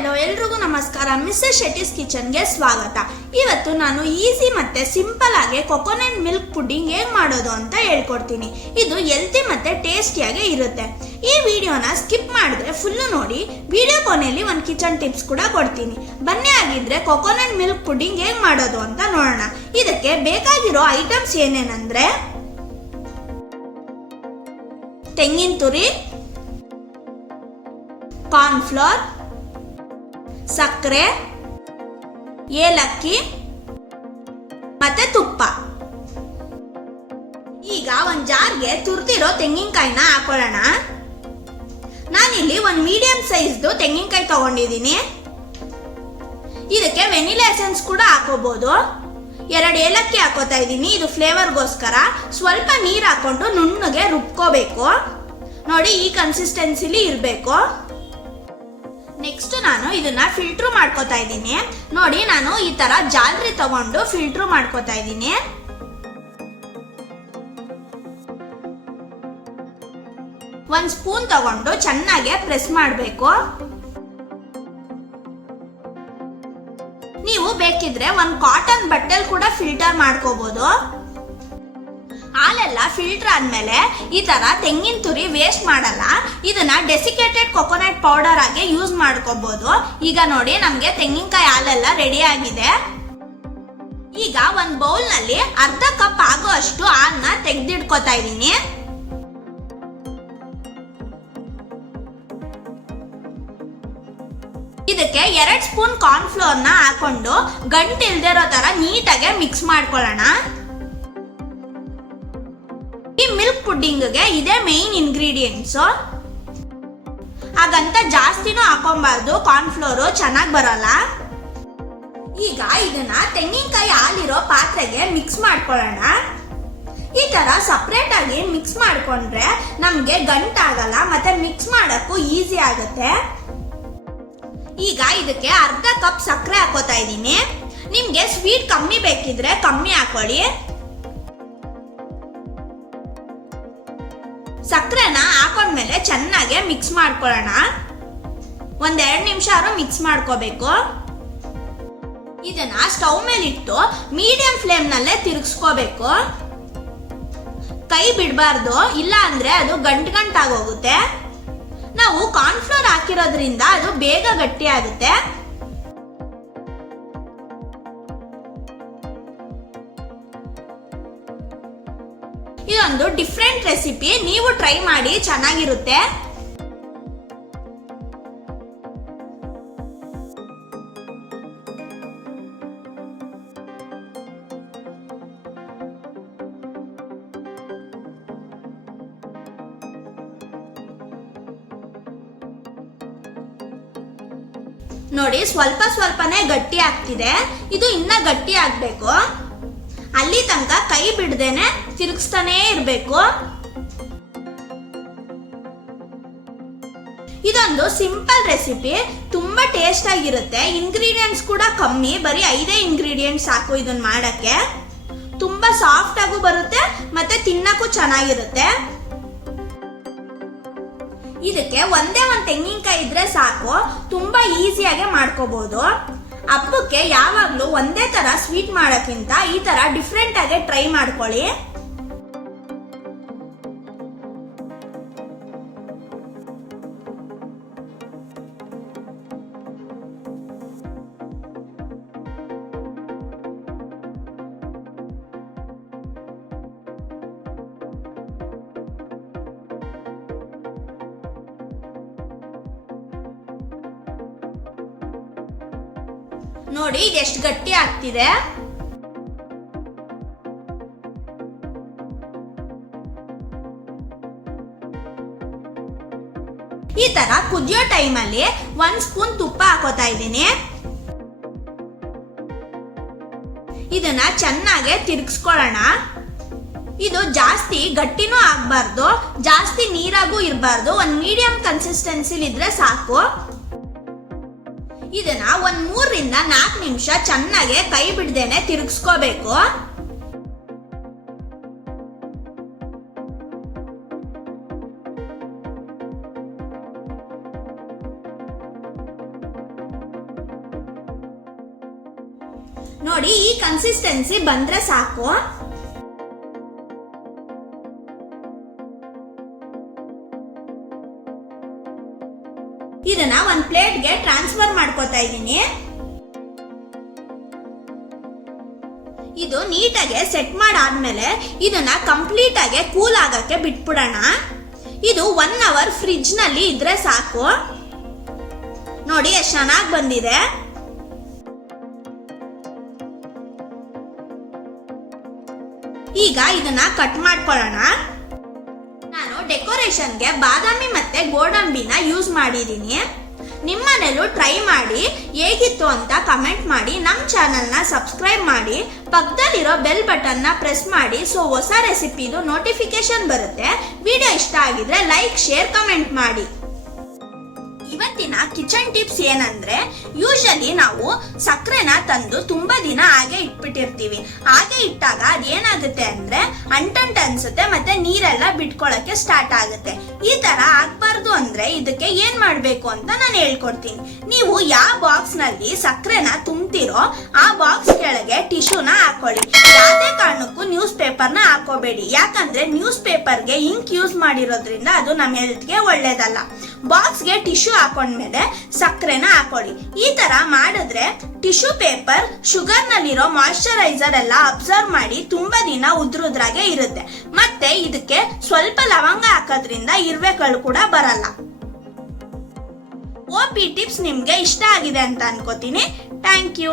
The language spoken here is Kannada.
ಹಲೋ ಎಲ್ರಿಗೂ ನಮಸ್ಕಾರ. ಮಿಸ್ಟರ್ ಶೆಟ್ಟಿಸ್ ಕಿಚನ್ಗೆ ಸ್ವಾಗತ. ಇವತ್ತು ನಾನು ಈಸಿ ಮತ್ತೆ ಸಿಂಪಲ್ ಆಗಿ ಕೊಕೊನಟ್ ಮಿಲ್ಕ್ ಪುಡ್ಡಿಂಗ್ ಹೇಗೆ ಮಾಡೋದು ಅಂತ ಹೇಳ್ಕೊಡ್ತೀನಿ. ಇದು ಹೆಲ್ತಿ ಮತ್ತೆ ಟೇಸ್ಟಿಯಾಗಿ ಇರುತ್ತೆ. ಈ ವಿಡಿಯೋನ ಸ್ಕಿಪ್ ಮಾಡಿದ್ರೆ ಫುಲ್ಲು ನೋಡಿ. ವಿಡಿಯೋ ಕೊನೆಯಲ್ಲಿ ಒಂದು ಕಿಚನ್ ಟಿಪ್ಸ್ ಕೂಡ ಕೊಡ್ತೀನಿ. ಬನ್ನಿ ಆಗಿದ್ರೆ ಕೊಕೊನಟ್ ಮಿಲ್ಕ್ ಪುಡ್ಡಿಂಗ್ ಹೇಗೆ ಮಾಡೋದು ಅಂತ ನೋಡೋಣ. ಇದಕ್ಕೆ ಬೇಕಾಗಿರೋ ಐಟಮ್ಸ್ ಏನೇನಂದ್ರೆ ತೆಂಗಿನ ತುರಿ, ಕಾರ್ನ್ಫ್ಲೋರ್, ಸಕ್ಕರೆ, ಏಲಕ್ಕಿ ಮತ್ತೆ ತುಪ್ಪ. ಈಗ ಒಂದು ಜಾರ್ಗೆ ತುರಿದಿರೋ ತೆಂಗಿನಕಾಯಿನ ಹಾಕೊಳ್ಳೋಣ. ನಾನಿಲ್ಲಿ ಒಂದು ಮೀಡಿಯಂ ಸೈಜ್ದು ತೆಂಗಿನಕಾಯಿ ತಗೊಂಡಿದ್ದೀನಿ. ಇದಕ್ಕೆ ವೆನಿಲಾ ಎಸೆನ್ಸ್ ಕೂಡ ಹಾಕೋಬಹುದು. 2 ಏಲಕ್ಕಿ ಹಾಕೋತಾ ಇದ್ದೀನಿ, ಇದು ಫ್ಲೇವರ್ಗೋಸ್ಕರ. ಸ್ವಲ್ಪ ನೀರು ಹಾಕೊಂಡು ನುಣ್ಣಗೆ ರುಬ್ಕೋಬೇಕು. ನೋಡಿ, ಈ ಕನ್ಸಿಸ್ಟೆನ್ಸಿಲಿ ಇರಬೇಕು. ನೆಕ್ಸ್ಟ್ ನಾನು ಇದನ್ನ ಫಿಲ್ಟರ್ ಮಾಡ್ಕೋತಾ ಇದ್ದೀನಿ. ನೋಡಿ, ನಾನು ಈ ತರ ಜಾಲರಿ ತಗೊಂಡು ಫಿಲ್ಟರ್ ಮಾಡ್ಕೋತಾ ಇದ್ದೀನಿ. ಒಂದು ಸ್ಪೂನ್ ತಗೊಂಡು ಚೆನ್ನಾಗಿ ಪ್ರೆಸ್ ಮಾಡಬೇಕು. ನೀವು ಬೇಕಿದ್ರೆ ಒಂದು ಕಾಟನ್ ಬಟ್ಟೆಲ್ ಕೂಡ ಫಿಲ್ಟರ್ ಮಾಡ್ಕೋಬಹುದು. ಹಾಲೆಲ್ಲ ಫಿಲ್ಟರ್ ಆದ್ಮೇಲೆ ಈ ತರ ತೆಂಗಿನ ತುರಿ ವೇಸ್ಟ್ ಮಾಡಲ್ಲ. ಇದನ್ನ ಡೆಸಿಕೇಟೆಡ್ ಕೊಕೊನಟ್ ಪೌಡರ್ ಆಗಿ ಯೂಸ್ ಮಾಡ್ಕೋಬಹುದು. ಈಗ ನೋಡಿ, ನಮ್ಗೆ ತೆಂಗಿನಕಾಯಿ ಹಾಲೆಲ್ಲ ರೆಡಿ ಆಗಿದೆ. ಈಗ ಒಂದು ಬೌಲ್ ನಲ್ಲಿ ಅರ್ಧ ಕಪ್ ಆಗೋ ಅಷ್ಟು ಹಾಲನ್ನ ತೆಗೆದಿಡ್ಕೋತಾ ಇದ್ದೀನಿ. ಇದಕ್ಕೆ 2 ಸ್ಪೂನ್ ಕಾರ್ನ್ಫ್ಲೋರ್ ನ ಹಾಕೊಂಡು ಗಂಟು ಇಲ್ದಿರೋ ತರ ನೀಟಾಗಿ ಮಿಕ್ಸ್ ಮಾಡ್ಕೊಳ್ಳೋಣ. ಈ ಮಿಲ್ಕ್ ಪುಡ್ಡಿಂಗ್ಗೆ ಇದೇ ಮೇನ್ ಇಂಗ್ರೀಡಿಯೆಂಟ್ಸ್. ಹಾಗಂತ ಜಾಸ್ತಿನೂ ಹಾಕೊಬಾರ್ದು, ಕಾರ್ನ್ಫ್ಲೋರ್ ಚೆನ್ನಾಗಿ ಬರಲ್ಲ. ಈಗ ಇದನ್ನ ತೆಂಗಿನಕಾಯಿ ಹಾಲಿರೋ ಪಾತ್ರೆಗೆ ಮಿಕ್ಸ್ ಮಾಡ್ಕೊಳ್ಳೋಣ. ಈ ತರ ಸಪ್ರೇಟ್ ಆಗಿ ಮಿಕ್ಸ್ ಮಾಡ್ಕೊಂಡ್ರೆ ನಮ್ಗೆ ಗಂಟಾಗಲ್ಲ ಮತ್ತೆ ಮಿಕ್ಸ್ ಮಾಡಕ್ಕೂ ಈಸಿ ಆಗುತ್ತೆ. ಈಗ ಇದಕ್ಕೆ ಅರ್ಧ ಕಪ್ ಸಕ್ಕರೆ ಹಾಕೋತಾ ಇದ್ದೀನಿ. ನಿಮ್ಗೆ ಸ್ವೀಟ್ ಕಮ್ಮಿ ಬೇಕಿದ್ರೆ ಕಮ್ಮಿ ಹಾಕೊಳ್ಳಿ. ಸಕ್ಕರೆನ ಹಾಕೊಂಡ್ಮೇಲೆ ಚೆನ್ನಾಗಿ ಮಿಕ್ಸ್ ಮಾಡ್ಕೊಳ್ಳೋಣ. 1-2 ನಿಮಿಷ ಮಿಕ್ಸ್ ಮಾಡ್ಕೋಬೇಕು. ಇದನ್ನ ಸ್ಟವ್ ಮೇಲೆ ಇಟ್ಟು ಮೀಡಿಯಂ ಫ್ಲೇಮ್ ನಲ್ಲೇ ತಿರುಗಿಸ್ಕೋಬೇಕು. ಕೈ ಬಿಡಬಾರ್ದು, ಇಲ್ಲ ಅಂದ್ರೆ ಅದು ಗಂಟಾಗೋಗುತ್ತೆ. ನಾವು ಕಾರ್ನ್ಫ್ಲೋರ್ ಹಾಕಿರೋದ್ರಿಂದ ಅದು ಬೇಗ ಗಟ್ಟಿ ಆಗುತ್ತೆ. ಇದೊಂದು ಡಿಫ್ರೆಂಟ್ ರೆಸಿಪಿ, ನೀವು ಟ್ರೈ ಮಾಡಿ, ಚೆನ್ನಾಗಿರುತ್ತೆ. ನೋಡಿ, ಸ್ವಲ್ಪ ಸ್ವಲ್ಪನೇ ಗಟ್ಟಿ ಆಗ್ತಿದೆ. ಇದು ಇನ್ನ ಗಟ್ಟಿ ಆಗ್ಬೇಕು. ಅಲ್ಲಿ ತನಕ ಕೈ ಬಿಡದೇನೆ ತಿರುಗಿಸ್ತಾನೆ ಇರಬೇಕು. ಇದೊಂದು ಸಿಂಪಲ್ ರೆಸಿಪಿ, ತುಂಬಾ ಟೇಸ್ಟ್ ಆಗಿರುತ್ತೆ. ಇಂಗ್ರೀಡಿಯೆಂಟ್ಸ್ ಕೂಡ ಕಮ್ಮಿ, ಬರೀ 5 ಇಂಗ್ರೀಡಿಯೆಂಟ್ಸ್ ಸಾಕು ಇದನ್ನ ಮಾಡಕ್ಕೆ. ತುಂಬಾ ಸಾಫ್ಟ್ ಆಗು ಬರುತ್ತೆ ಮತ್ತೆ ತಿನ್ನಕ್ಕೂ ಚೆನ್ನಾಗಿರುತ್ತೆ. ಇದಕ್ಕೆ ಒಂದೇ ಒಂದು ತೆಂಗಿನಕಾಯಿ ಇದ್ರೆ ಸಾಕು, ತುಂಬಾ ಈಸಿಯಾಗಿ ಮಾಡ್ಕೋಬಹುದು. ಹಬ್ಬಕ್ಕೆ ಯಾವಾಗ್ಲೂ ಒಂದೇ ತರ ಸ್ವೀಟ್ ಮಾಡಕ್ಕಿಂತ ಈ ತರ ಡಿಫ್ರೆಂಟ್ ಆಗಿ ಟ್ರೈ ಮಾಡ್ಕೊಳ್ಳಿ. ನೋಡಿ, ಇದೆಷ್ಟು ಗಟ್ಟಿ ಆಗ್ತಿದೆ. ಈ ತರ ಕುದಿಯೋ ಟೈಮಲ್ಲಿ 1 ಸ್ಪೂನ್ ತುಪ್ಪ ಹಾಕೋತಾ ಇದ್ದೀನಿ. ಇದನ್ನ ಚೆನ್ನಾಗಿ ತಿರುಗಿಸ್ಕೊಳ್ಳೋಣ. ಇದು ಜಾಸ್ತಿ ಗಟ್ಟಿನೂ ಆಗ್ಬಾರ್ದು, ಜಾಸ್ತಿ ನೀರಾಗೂ ಇರಬಾರ್ದು. ಒಂದು ಮೀಡಿಯಂ ಕನ್ಸಿಸ್ಟೆನ್ಸಿಲಿ ಇದ್ರೆ ಸಾಕು. ಇದನ್ನ 3-4 ನಿಮಿಷ ಚೆನ್ನಾಗಿ ಕೈ ಬಿಡದೇನೆ ತಿರುಗಿಸ್ಕೋಬೇಕು. ನೋಡಿ, ಈ ಕನ್ಸಿಸ್ಟೆನ್ಸಿ ಬಂದ್ರೆ ಸಾಕು. ಇದನ್ನ ಒಂದ್ ಪ್ಲೇಟ್ಗೆ ಟ್ರಾನ್ಸ್ಫರ್ ಮಾಡ್ಕೋತಾ ಇದ್ದೀನಿ. ಇದು ನೀಟಾಗಿ ಸೆಟ್ ಮಾಡಾದ್ಮೇಲೆ ಇದನ್ನ ಕಂಪ್ಲೀಟ್ ಆಗಿ ಕೂಲ್ ಆಗಕ್ಕೆ ಬಿಟ್ಬಿಡೋಣ. ಇದು 1 ಅವರ್ ಫ್ರಿಡ್ಜ್ ನಲ್ಲಿ ಇದ್ರೆ ಸಾಕು. ನೋಡಿ ಎಷ್ಟು ಚೆನ್ನಾಗಿ ಬಂದಿದೆ. ಈಗ ಇದನ್ನ ಕಟ್ ಮಾಡ್ಕೊಳ್ಳೋಣ. ನಾನು ಡೆಕೋರೇಷನ್ಗೆ ಬಾದಾಮಿ ಮತ್ತೆ ಗೋಡಂಬಿನ ಯೂಸ್ ಮಾಡಿದ್ದೀನಿ. ನಿಮ್ಮನೇಲೂ ಟ್ರೈ ಮಾಡಿ ಹೇಗಿತ್ತು ಅಂತ ಕಮೆಂಟ್ ಮಾಡಿ. ನಮ್ಮ ಚಾನಲ್ನ ಸಬ್ಸ್ಕ್ರೈಬ್ ಮಾಡಿ, ಪಕ್ಕದಲ್ಲಿರೋ ಬೆಲ್ ಬಟನ್ನ ಪ್ರೆಸ್ ಮಾಡಿ. ಸೊ ಹೊಸ ರೆಸಿಪಿದು ನೋಟಿಫಿಕೇಶನ್ ಬರುತ್ತೆ. ವಿಡಿಯೋ ಇಷ್ಟ ಆಗಿದ್ರೆ ಲೈಕ್, ಶೇರ್, ಕಮೆಂಟ್ ಮಾಡಿ. ಇವತ್ತಿನ ಕಿಚನ್ ಟಿಪ್ಸ್ ಏನಂದ್ರೆ, ಯೂಶಲಿ ನಾವು ಸಕ್ಕರೆನ ತಂದು ತುಂಬಾ ದಿನ ಹಾಗೆ ಇಟ್ಬಿಟ್ಟಿರ್ತೀವಿ. ಹಾಗೆ ಇಟ್ಟಾಗ ಅದೇನಾಗುತ್ತೆ ಅಂದ್ರೆ ಅಂಟಂಟ್ ಅನ್ಸುತ್ತೆ, ಮತ್ತೆ ನೀರೆಲ್ಲ ಬಿಟ್ಕೊಳಕ್ಕೆ ಸ್ಟಾರ್ಟ್ ಆಗುತ್ತೆ. ಈ ತರ ಆಗ್ಬಾರ್ದು ಅಂದ್ರೆ ಇದಕ್ಕೆ ಏನ್ ಮಾಡ್ಬೇಕು ಅಂತ ನಾನು ಹೇಳ್ಕೊಡ್ತೀನಿ. ನೀವು ಯಾವ ಬಾಕ್ಸ್ ನಲ್ಲಿ ಸಕ್ಕರೆನ ತುಂಬ್ತಿರೋ ಆ ಬಾಕ್ಸ್ ಕೆಳಗೆ ಟಿಶ್ಯೂನ ಹಾಕೊಳ್ಳಿ. ಯಾವುದೇ ಕಾರಣಕ್ಕೂ ನ್ಯೂಸ್ ಪೇಪರ್ನ ಹಾಕೋಬೇಡಿ. ಯಾಕಂದ್ರೆ ನ್ಯೂಸ್ ಪೇಪರ್ಗೆ ಇಂಕ್ ಯೂಸ್ ಮಾಡಿರೋದ್ರಿಂದ ಅದು ನಮ್ಮ ಹೆಲ್ತ್ಗೆ ಒಳ್ಳೇದಲ್ಲ. ಬಾಕ್ಸ್ಗೆ ಟಿಶ್ಯೂ ಹಾಕೊಂಡ್ಮೇಲೆ ಸಕ್ಕರೆನ ಹಾಕೊಳ್ಳಿ. ಈ ತರ ಮಾಡಿದ್ರೆ ಟಿಶ್ಯೂ ಪೇಪರ್ ಶುಗರ್ ನಲ್ಲಿರೋ ಮಾಯಿಶ್ಚರೈಸರ್ ಎಲ್ಲ ಅಬ್ಸರ್ವ್ ಮಾಡಿ ತುಂಬಾ ದಿನ ಉದ್ರುದ್ರಾಗೆ ಇರುತ್ತೆ. ಮತ್ತೆ ಇದಕ್ಕೆ ಸ್ವಲ್ಪ ಲವಂಗ ಹಾಕೋದ್ರಿಂದ ಇರುವೆಗಳು ಕೂಡ ಬರಲ್ಲ. OP ಟಿಪ್ಸ್ ನಿಮ್ಗೆ ಇಷ್ಟ ಆಗಿದೆ ಅಂತ ಅನ್ಕೋತೀನಿ. Thank you.